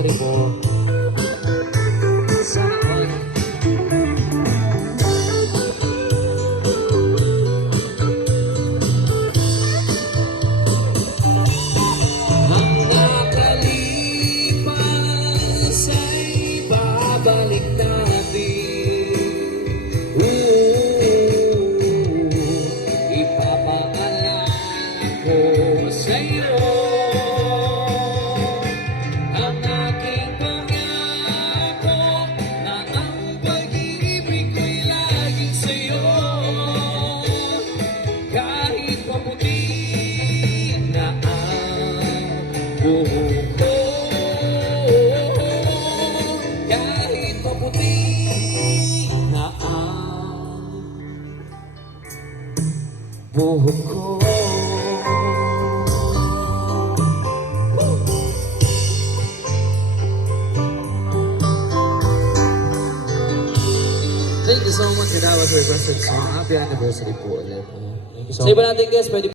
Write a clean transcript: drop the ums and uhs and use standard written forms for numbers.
anniversary po. Sana all. Ang nakalipas ay babalik natin. Ipapaalala ko sa'yo ang aking pangako na ang pag-ibig ko'y laging sa'yo. Kahit maputi na ang buhok ko, kahit maputi na ang buhok ko. Thank you so much. That was a requested song. Happy anniversary po ulit. Sa iba natin guys, pwede